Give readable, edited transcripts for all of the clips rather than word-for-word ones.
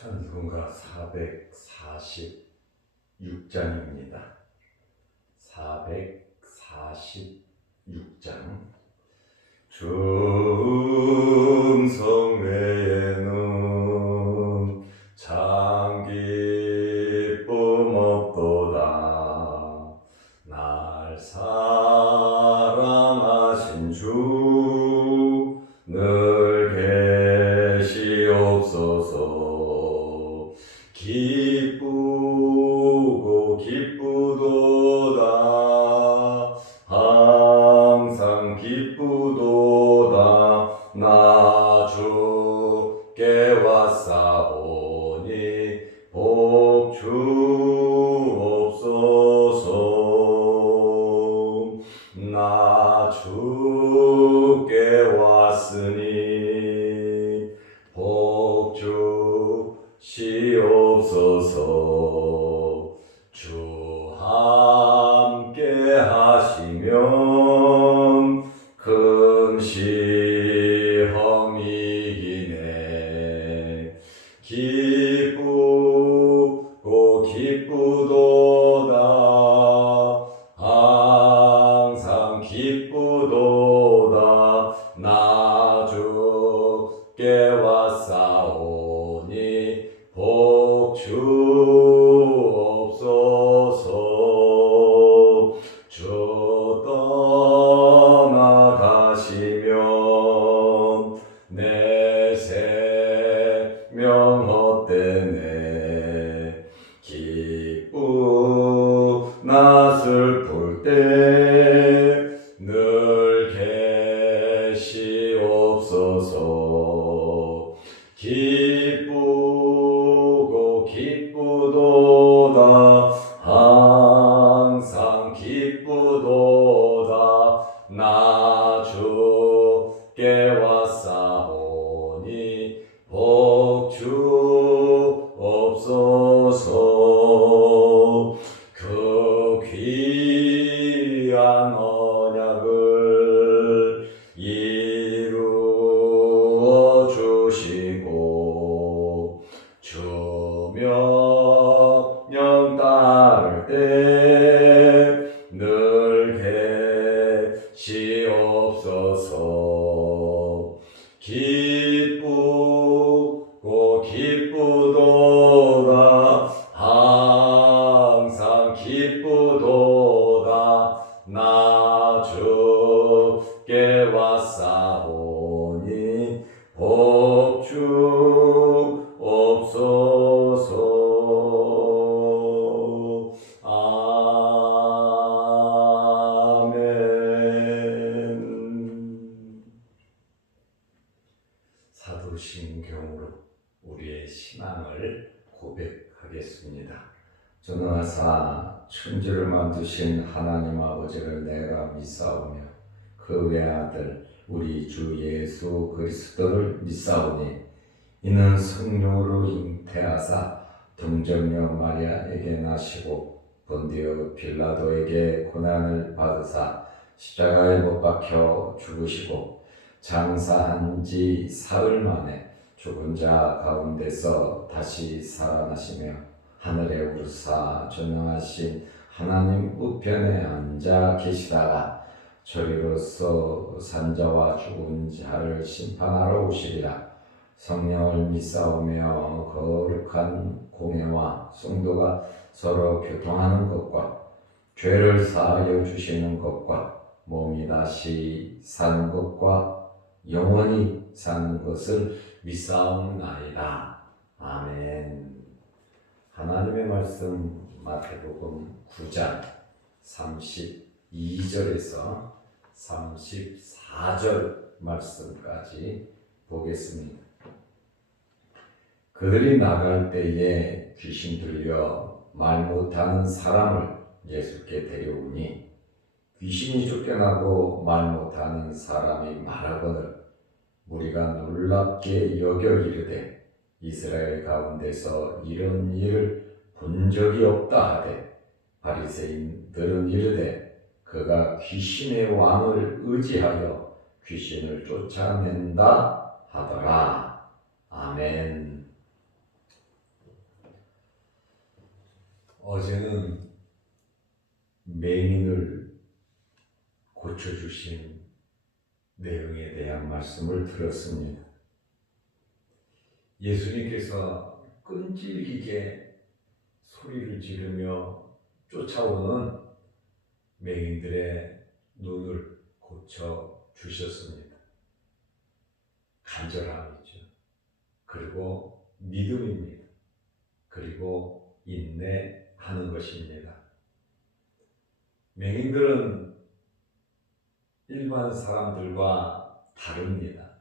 찬송가 446장입니다. 446장. 중성 외에는 참 기쁨 없도다. 날 사랑하신 주 늘 계시옵소서. 기쁘고 기쁘도다. 항상 기쁘도다. 나 주께 왔사오니 복 주옵소서. 나 주께 왔으니 복 주시옵소서. 주 함께 하시면 큰 시험이 이기네. 기쁘고 기쁘도다. 항상 기쁘도다. 나 주께 왔사오니 복 주옵소서. 주 떠나가시면 내 생명 헛되네. 기쁘나 슬플 때 늘 계시옵소서. 기쁘고 기쁘도다. 항상 기쁘도다. 나 주께 왔사오니 복 주옵소서. 그 귀한 언약을 이루어 주시고 주 명령 따를 때 늘 계시옵소서. 기쁘고 기쁘도다. 항상 기쁘도다. 나 주께 왔사오니 복 주옵소서. 아멘. 사도신경으로 우리의 신앙을 고백하겠습니다. 전능하사 천지를 만드신 하나님 아버지를 내가 믿사오며 그 외아들 우리 주 예수 그리스도를 믿사오니 이는 성령으로 잉태하사 동정녀 마리아에게 나시고 본디오 빌라도에게 고난을 받으사 십자가에 못 박혀 죽으시고 장사한 지 사흘 만에 죽은 자 가운데서 다시 살아나시며 하늘에 오르사 전능하신 하나님 우편에 앉아 계시다가 저리로서 산자와 죽은 자를 심판하러 오시리라. 성령을 믿사오며 거룩한 공예와 성도가 서로 교통하는 것과 죄를 사하여 주시는 것과 몸이 다시 사는 것과 영원히 사는 것을 믿사옵나이다. 아멘. 하나님의 말씀 마태복음 9장 32절에서 34절 말씀까지 보겠습니다. 그들이 나갈 때에 귀신 들려 말 못하는 사람을 예수께 데려오니 귀신이 쫓겨나고 말 못하는 사람이 말하거늘 무리가 놀랍게 여겨 이르되 이스라엘 가운데서 이런 일을 본 적이 없다 하되 바리새인들은 이르되 그가 귀신의 왕을 의지하여 귀신을 쫓아낸다 하더라. 아멘. 어제는 맹인을 고쳐주신 내용에 대한 말씀을 들었습니다. 예수님께서 끈질기게 소리를 지르며 쫓아오는 맹인들의 눈을 고쳐주셨습니다. 간절함이죠. 그리고 믿음입니다. 그리고 인내하는 것입니다. 맹인들은 일반 사람들과 다릅니다.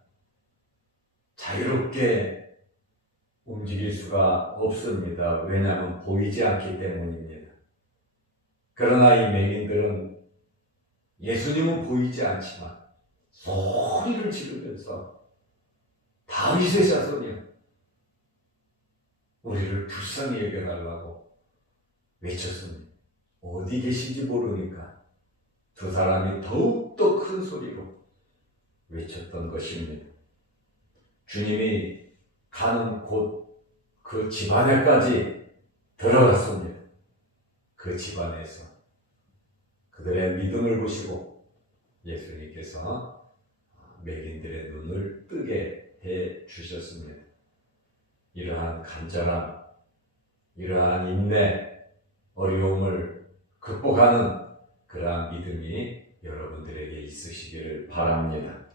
자유롭게 움직일 수가 없습니다. 왜냐하면 보이지 않기 때문입니다. 그러나 이 맹인들은 예수님은 보이지 않지만 소리를 지르면서 다윗의 자손이여 우리를 불쌍히 여겨달라고 외쳤습니다. 어디 계신지 모르니까 두 사람이 더욱더 큰 소리로 외쳤던 것입니다. 주님이 가는 곳 그 집안에까지 들어갔습니다. 그 집안에서 그들의 믿음을 보시고 예수님께서 맹인들의 눈을 뜨게 해 주셨습니다. 이러한 간절함, 이러한 인내, 어려움을 극복하는 그러한 믿음이 여러분들에게 있으시기를 바랍니다.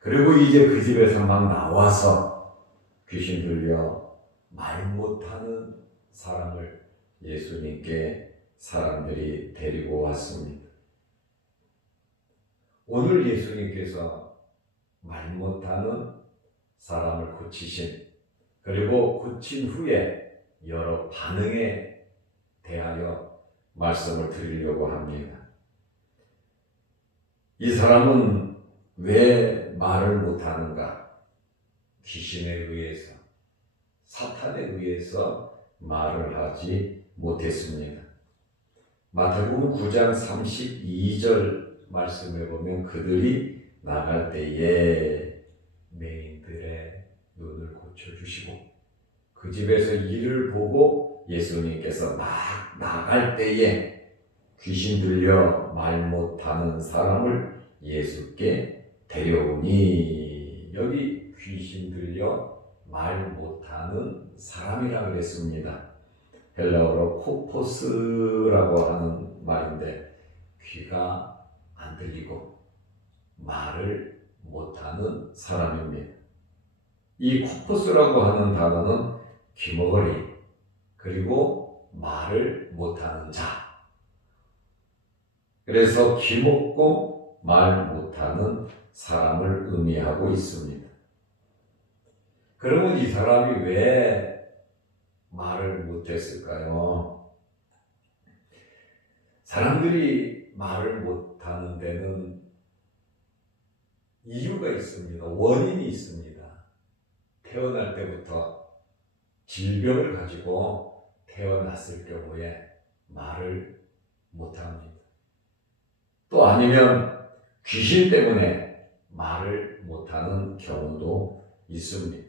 그리고 이제 그 집에서 막 나와서 귀신 들려 말 못하는 사람을 예수님께 사람들이 데리고 왔습니다. 오늘 예수님께서 말 못하는 사람을 고치신, 그리고 고친 후에 여러 반응에 대하여 말씀을 드리려고 합니다. 이 사람은 왜 말을 못하는가? 귀신에 의해서, 사탄에 의해서 말을 하지 못했습니다. 마태복음 9장 32절 말씀에 보면 그들이 나갈 때에 맹인들의 눈을 고쳐주시고 그 집에서 일을 보고 예수님께서 막 나갈 때에 귀신 들려 말 못하는 사람을 예수께 데려오니, 여기 귀신 들려 말 못하는 사람이라고 그랬습니다. 헬라어로 코포스라고 하는 말인데 귀가 안 들리고 말을 못하는 사람입니다. 이 코포스라고 하는 단어는 귀머거리, 그리고 말을 못하는 자, 그래서 귀먹고 말 못하는 사람을 의미하고 있습니다. 그러면 이 사람이 왜 말을 못했을까요? 사람들이 말을 못하는 데는 이유가 있습니다. 원인이 있습니다. 태어날 때부터 질병을 가지고 태어났을 경우에 말을 못합니다. 또 아니면 귀신 때문에 말을 못하는 경우도 있습니다.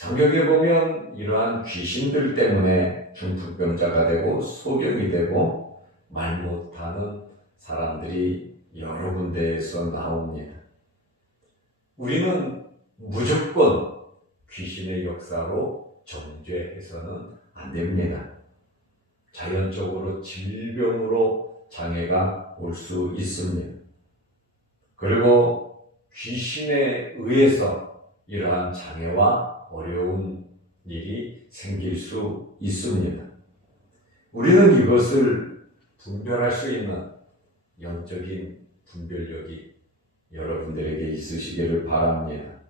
성경에 보면 이러한 귀신들 때문에 중풍병자가 되고 소경이 되고 말 못하는 사람들이 여러 군데에서 나옵니다. 우리는 무조건 귀신의 역사로 정죄해서는 안 됩니다. 자연적으로 질병으로 장애가 올 수 있습니다. 그리고 귀신에 의해서 이러한 장애와 어려운 일이 생길 수 있습니다. 우리는 이것을 분별할 수 있는 영적인 분별력이 여러분들에게 있으시기를 바랍니다.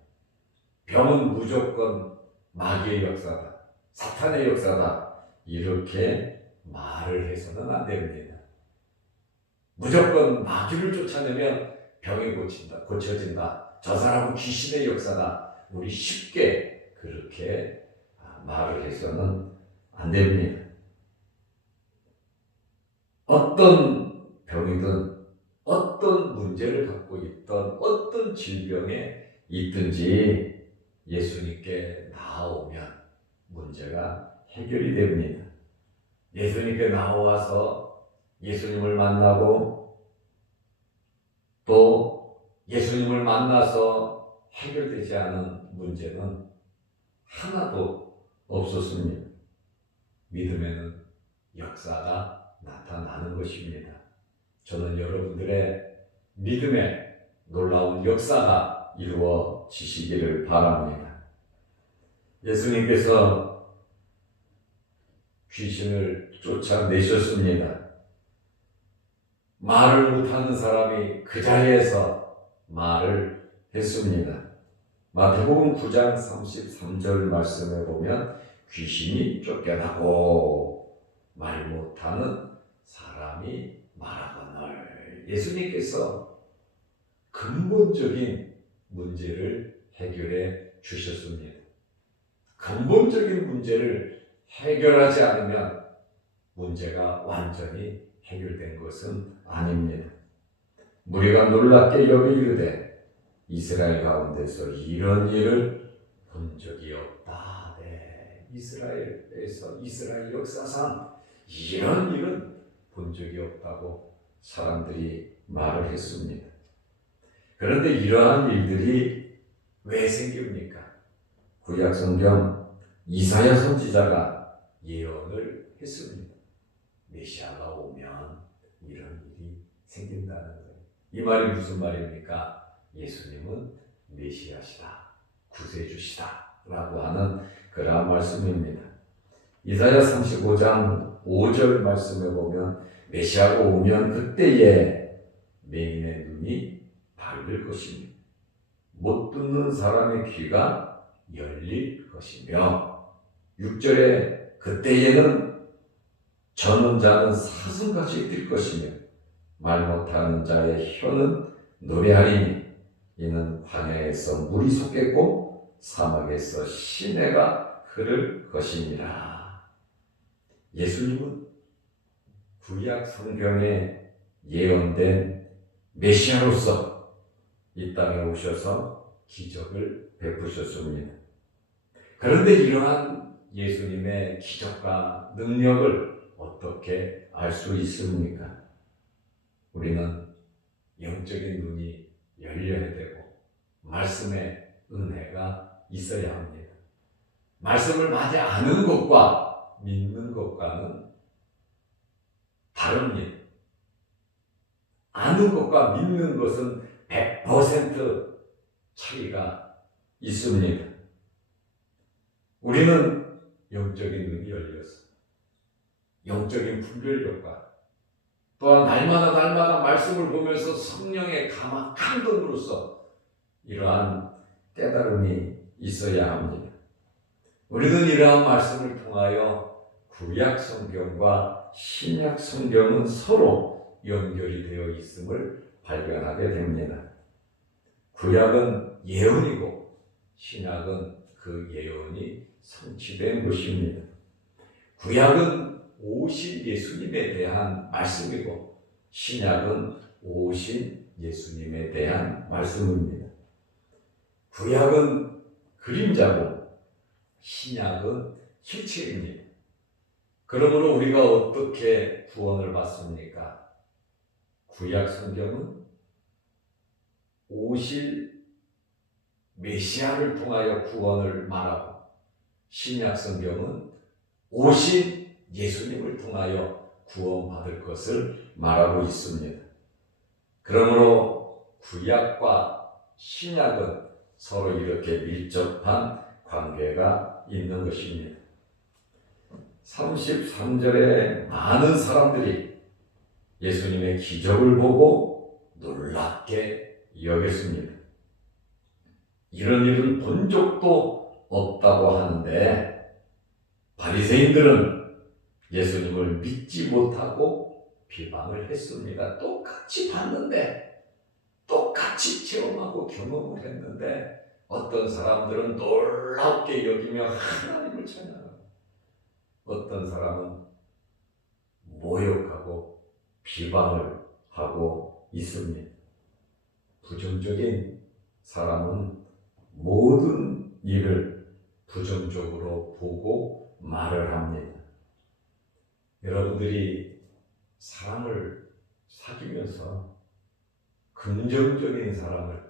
병은 무조건 마귀의 역사다, 사탄의 역사다, 이렇게 말을 해서는 안 됩니다. 무조건 마귀를 쫓아내면 병이 고쳐진다, 저 사람은 귀신의 역사다, 우리 쉽게 그렇게 말을 해서는 안 됩니다. 어떤 병이든 어떤 문제를 갖고 있던 어떤 질병에 있든지 예수님께 나아오면 문제가 해결이 됩니다. 예수님께 나와서 예수님을 만나고 또 예수님을 만나서 해결되지 않은 문제는 하나도 없었습니다. 믿음에는 역사가 나타나는 것입니다. 저는 여러분들의 믿음의 놀라운 역사가 이루어지시기를 바랍니다. 예수님께서 귀신을 쫓아내셨습니다. 말을 못하는 사람이 그 자리에서 말을 했습니다. 마태복음 9장 33절 말씀에 보면 귀신이 쫓겨나고 말 못하는 사람이 말하거늘. 예수님께서 근본적인 문제를 해결해 주셨습니다. 근본적인 문제를 해결하지 않으면 문제가 완전히 해결된 것은 아닙니다. 무리가 놀랍게 여기 이르되 이스라엘 가운데서 이런 일을 본 적이 없다. 네. 이스라엘에서 이스라엘 역사상 이런 일은 본 적이 없다고 사람들이 말을 했습니다. 그런데 이러한 일들이 왜 생깁니까? 구약 성경 이사야 선지자가 예언을 했습니다. 메시아가 오면 이런 일이 생긴다는 거예요. 이 말이 무슨 말입니까? 예수님은 메시아시다, 구세주시다 라고 하는 그러한 말씀입니다. 이사야 35장 5절 말씀에 보면 메시아가 오면 그때에 맹인의 눈이 밝을 것이며 못 듣는 사람의 귀가 열릴 것이며 6절에 그때에는 저는 자는 사슴같이 뛸 것이며 말 못하는 자의 혀는 노래하리니 이는 광야에서 물이 솟겠고 사막에서 시내가 흐를 것이니라. 예수님은 구약 성경에 예언된 메시아로서 이 땅에 오셔서 기적을 베푸셨습니다. 그런데 이러한 예수님의 기적과 능력을 어떻게 알 수 있습니까? 우리는 영적인 눈이 열려야 되고 말씀의 은혜가 있어야 합니다. 말씀을 많이 아는 것과 믿는 것과는 다릅니다. 아는 것과 믿는 것은 100% 차이가 있습니다. 우리는 영적인 눈이 열렸어. 영적인 분별력과 또한 날마다 말씀을 보면서 성령의 감동으로서 이러한 깨달음이 있어야 합니다. 우리는 이러한 말씀을 통하여 구약 성경과 신약 성경은 서로 연결이 되어 있음을 발견하게 됩니다. 구약은 예언이고 신약은 그 예언이 성취된 것입니다. 구약은 오신 예수님에 대한 말씀이고 신약은 오신 예수님에 대한 말씀입니다. 구약은 그림자고 신약은 실체입니다. 그러므로 우리가 어떻게 구원을 받습니까? 구약 성경은 오실 메시아를 통하여 구원을 말하고 신약 성경은 오신 예수님을 통하여 구원받을 것을 말하고 있습니다. 그러므로 구약과 신약은 서로 이렇게 밀접한 관계가 있는 것입니다. 33절에 많은 사람들이 예수님의 기적을 보고 놀랍게 여겼습니다. 이런 일은 본 적도 없다고 하는데 바리새인들은 예수님을 믿지 못하고 비방을 했습니다. 똑같이 봤는데 똑같이 체험하고 경험을 했는데 어떤 사람들은 놀랍게 여기며 하나님을 찬양하고 어떤 사람은 모욕하고 비방을 하고 있습니다. 부정적인 사람은 모든 일을 부정적으로 보고 말을 합니다. 여러분들이 사람을 사귀면서 긍정적인 사람을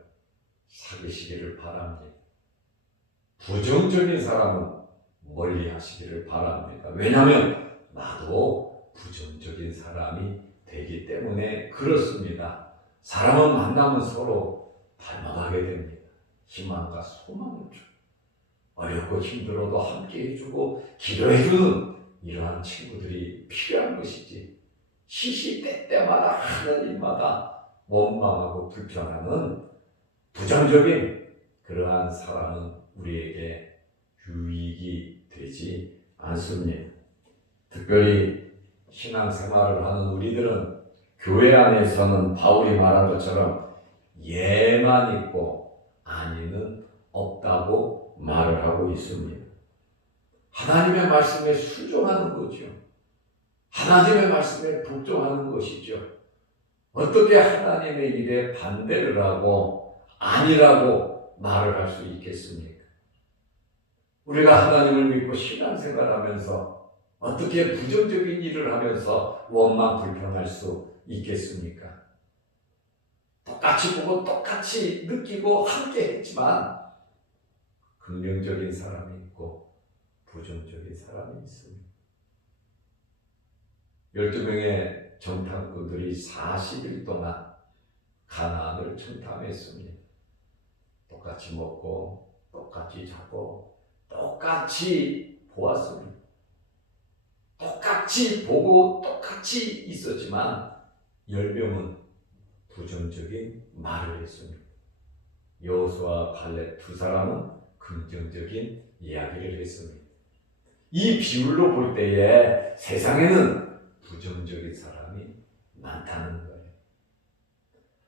사귀시기를 바랍니다. 부정적인 사람은 멀리 하시기를 바랍니다. 왜냐하면 나도 부정적인 사람이 되기 때문에 그렇습니다. 사람은 만나면 서로 닮아가게 됩니다. 희망과 소망을 주고 어렵고 힘들어도 함께 해주고 기도해주는 이러한 친구들이 필요한 것이지, 시시때때마다 하늘일마다 원망하고 불평하는 부정적인 그러한 사람은 우리에게 유익이 되지 않습니다. 특별히 신앙생활을 하는 우리들은 교회 안에서는 바울이 말한 것처럼 예만 있고 아니는 없다고 말을 하고 있습니다. 하나님의 말씀에 순종하는 거죠. 하나님의 말씀에 복종하는 것이죠. 어떻게 하나님의 일에 반대를 하고 아니라고 말을 할 수 있겠습니까? 우리가 하나님을 믿고 신앙생활하면서 어떻게 부정적인 일을 하면서 원망 불평할 수 있겠습니까? 똑같이 보고 똑같이 느끼고 함께 했지만 긍정적인 사람이 있고 부정적인 사람이 있습니다. 12명의 정탐꾼들이 40일 동안 가나안을 청탐했습니다. 똑같이 먹고 똑같이 자고 똑같이 보았습니다. 똑같이 보고 똑같이 있었지만 10명은 부정적인 말을 했습니다. 여호수아와 갈렙 두 사람은 긍정적인 이야기를 했습니다. 이 비율로 볼 때에 세상에는 부정적인 사람이 많다는 거예요.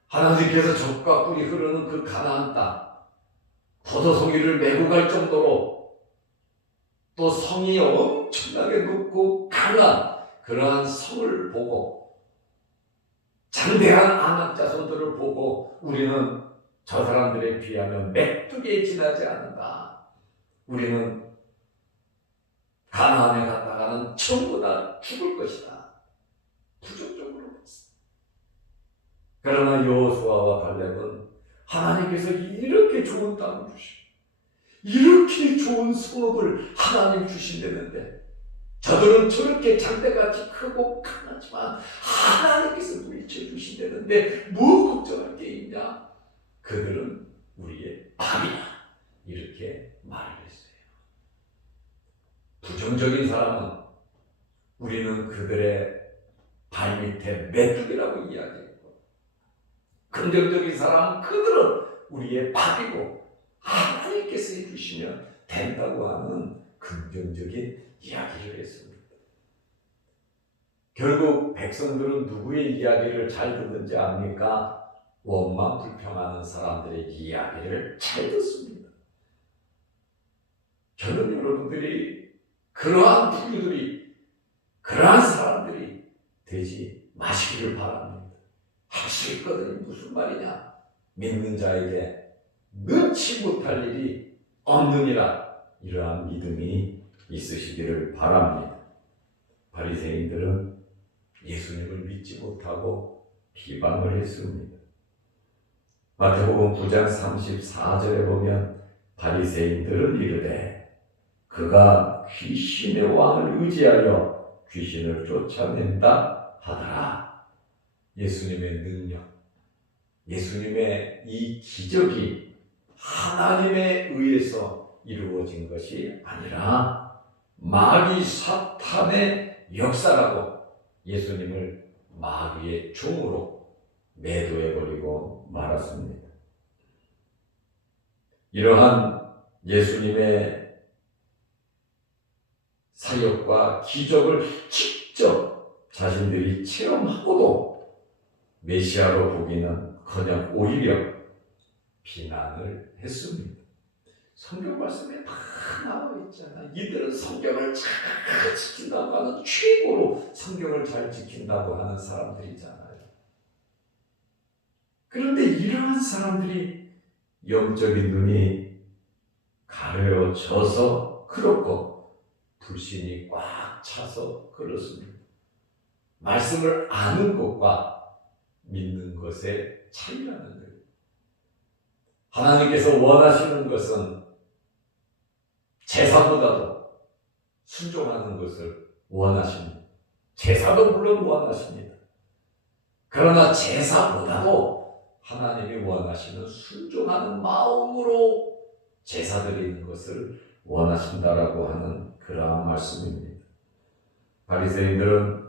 하나님께서 젖과 꿀이 흐르는 그 가나안 땅, 포도송이를 메고 갈 정도로 또 성이 엄청나게 높고 강한 그러한 성을 보고 장대한 아낙 자손들을 보고 우리는 저 사람들에 비하면 메뚜기에 지나지 않는다. 우리는 가나안에 갔다가는 전부 다 죽을 것이다. 부정적으로 봤습니다. 그러나 여호수아와 갈렙은 하나님께서 이렇게 좋은 땅을 주시고 이렇게 좋은 성읍을 하나님 주신다는데 저들은 저렇게 장대같이 크고 강하지만 하나님께서 물리쳐 주신다는데 뭐 걱정할 게 있냐? 그들은 우리의 밥이야. 이렇게 말을 했어요. 부정적인 사람은 우리는 그들의 발밑에 메뚜기라고 이야기했고, 긍정적인 사람은 그들은 우리의 밥이고 하나님께서 해주시면 된다고 하는 긍정적인 이야기를 했습니다. 결국 백성들은 누구의 이야기를 잘 듣는지 압니까? 원망 불평하는 사람들의 이야기를 잘 듣습니다. 저는 여러분들이 그러한 부류들이, 그러한 사람들이 되지 마시기를 바랍니다. 할 수 있거든요. 무슨 말이냐? 믿는 자에게 능치 못할 일이 없느니라. 이러한 믿음이 있으시기를 바랍니다. 바리새인들은 예수님을 믿지 못하고 비방을 했습니다. 마태복음 9장 34절에 보면 바리새인들은 이르되 그가 귀신의 왕을 의지하여 귀신을 쫓아낸다 하더라. 예수님의 능력, 예수님의 이 기적이 하나님에 의해서 이루어진 것이 아니라 마귀 사탄의 역사라고 예수님을 마귀의 종으로 매도해버리고 말았습니다. 이러한 예수님의 사역과 기적을 직접 자신들이 체험하고도 메시아로 보기는커녕 오히려 비난을 했습니다. 성경 말씀에 다 나와 있잖아요. 이들은 성경을 잘 지킨다고 하는, 최고로 성경을 잘 지킨다고 하는 사람들이잖아요. 그런데 이러한 사람들이 영적인 눈이 가려져서 그렇고 불신이 꽉 차서 그렇습니다. 말씀을 아는 것과 믿는 것의 차이라는 거예요. 하나님께서 원하시는 것은 제사보다도 순종하는 것을 원하십니다. 제사도 물론 원하십니다. 그러나 제사보다도 하나님이 원하시는 순종하는 마음으로 제사 드리는 것을 원하신다라고 하는 그러한 말씀입니다. 바리새인들은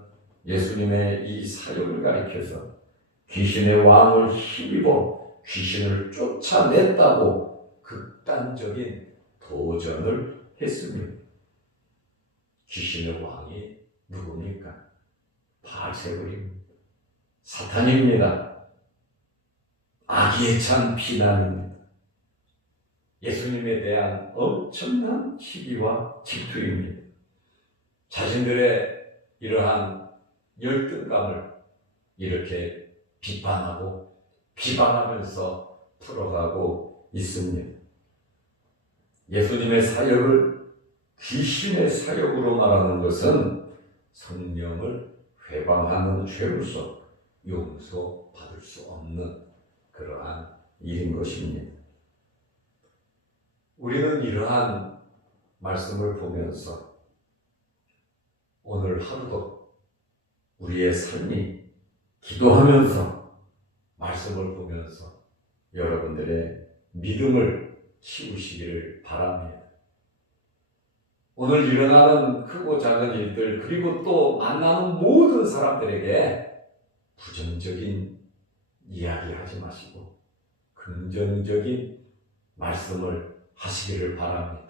예수님의 이 사역을 가리켜서 귀신의 왕을 힘입어 귀신을 쫓아냈다고 극단적인 도전을 했습니다. 귀신의 왕이 누굽니까? 바알세불입니다. 사탄입니다. 악의에 찬 비난입니다. 예수님에 대한 엄청난 시기와 질투입니다. 자신들의 이러한 열등감을 이렇게 비판하고 비방하면서 풀어가고 있습니다. 예수님의 사역을 귀신의 사역으로 말하는 것은 성령을 회방하는 죄로서 용서받을 수 없는 그러한 일인 것입니다. 우리는 이러한 말씀을 보면서 오늘 하루도 우리의 삶이 기도하면서 말씀을 보면서 여러분들의 믿음을 키우시기를 바랍니다. 오늘 일어나는 크고 작은 일들 그리고 또 만나는 모든 사람들에게 부정적인 이야기 하지 마시고 긍정적인 말씀을 하시기를 바랍니다.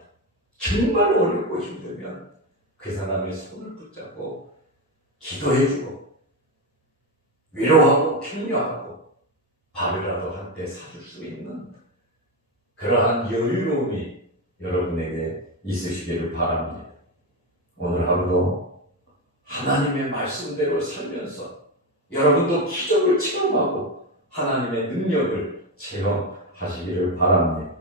정말 어렵고 힘들면 그 사람의 손을 붙잡고 기도해주고 위로하고 격려하고 밥이라도 한때 사줄 수 있는 그러한 여유로움이 여러분에게 있으시기를 바랍니다. 오늘 하루도 하나님의 말씀대로 살면서 여러분도 기적을 체험하고 하나님의 능력을 체험하시기를 바랍니다.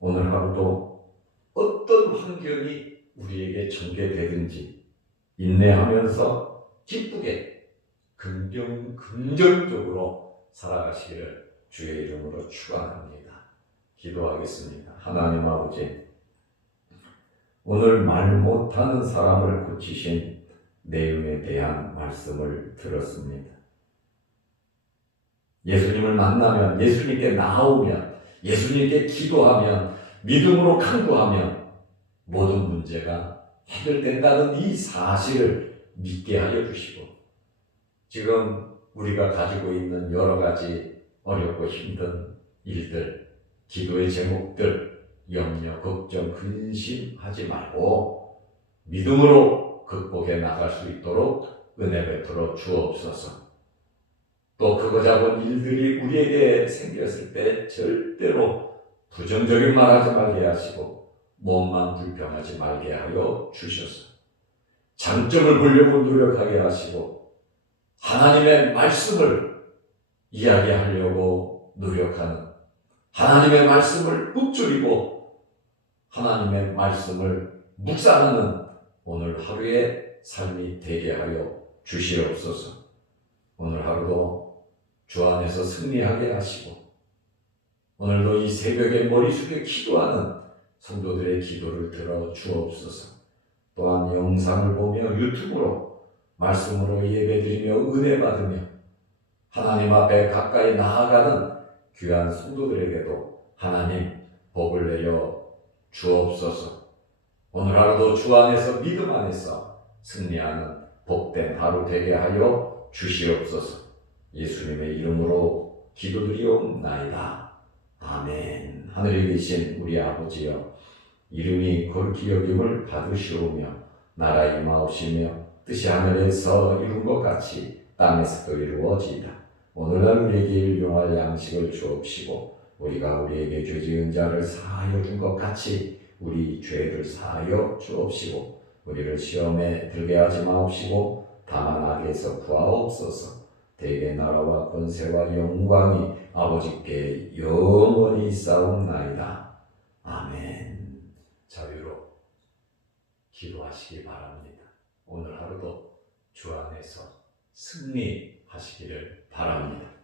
오늘 하루도 어떤 환경이 우리에게 전개되든지 인내하면서 기쁘게 긍정적으로 살아가시기를 주의 이름으로 축원합니다. 기도하겠습니다. 하나님 아버지, 오늘 말 못하는 사람을 고치신 내용에 대한 말씀을 들었습니다. 예수님을 만나면, 예수님께 나오면, 예수님께 기도하면, 믿음으로 간구하면 모든 문제가 해결된다는 이 사실을 믿게 하여 주시고, 지금 우리가 가지고 있는 여러 가지 어렵고 힘든 일들, 기도의 제목들, 염려, 걱정, 근심하지 말고 믿음으로 극복해 나갈 수 있도록 은혜 베풀어 주옵소서. 또 크고 작은 일들이 우리에게 생겼을 때 절대로 부정적인 말 하지 말게 하시고 몸만 불평하지 말게 하여 주셔서 장점을 보려고 노력하게 하시고 하나님의 말씀을 이야기하려고 노력하는 하나님의 말씀을 읊조리고 하나님의 말씀을 묵상하는 오늘 하루의 삶이 되게 하여 주시옵소서. 오늘 하루도 주 안에서 승리하게 하시고 오늘도 이 새벽에 머리 숙여 기도하는 성도들의 기도를 들어 주옵소서. 또한 영상을 보며 유튜브로 말씀으로 예배드리며 은혜 받으며 하나님 앞에 가까이 나아가는 귀한 성도들에게도 하나님 복을 내려 주옵소서. 오늘 하루도 주 안에서 믿음 안에서 승리하는 복된 하루 되게 하여 주시옵소서. 예수님의 이름으로 기도드리옵나이다. 아멘. 하늘에 계신 우리 아버지여, 이름이 거룩히 여김을 받으시오며 나라 임하옵시며 뜻이 하늘에서 이룬 것 같이 땅에서도 이루어지이다. 오늘날 우리에게 일용할 양식을 주옵시고 우리가 우리에게 죄 지은 자를 사하여 준 것 같이 우리 죄를 사하여 주옵시고 우리를 시험에 들게 하지 마옵시고 다만 악에서 구하옵소서. 대개 나라와 권세와 영광이 아버지께 영원히 있사옵나이다. 아멘. 자유로 기도하시기 바랍니다. 오늘 하루도 주 안에서 승리하시기를 바랍니다.